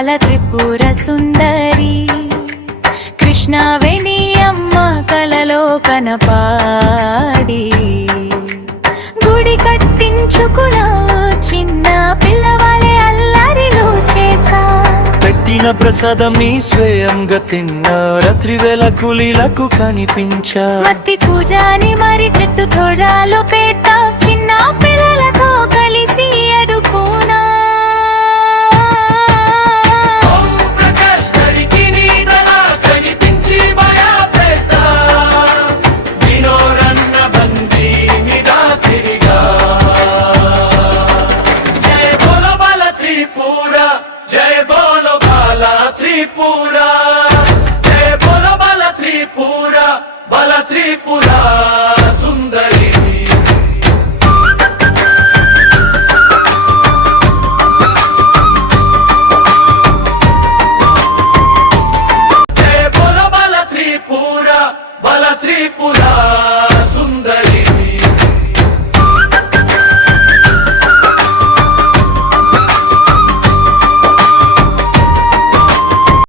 బల త్రిపుర సుందరి కృష్ణవేణి అమ్మ కలలో కనపాడి గుడి కట్టించుకున్నా చిన్న పిల్లవాలే అల్లరిలో చేసా పెట్టిన ప్రసాదం నీ స్వయంగా తిన్నా రాత్రి వేళ కూలీలకు కనిపించా మత్తి కూజాని మరి చెట్టు తోడాలో పేట చిన్న పిల్లలతో కలిసి అడుకోనా Tripura, jai bolo bala Tripura, bala Tripura.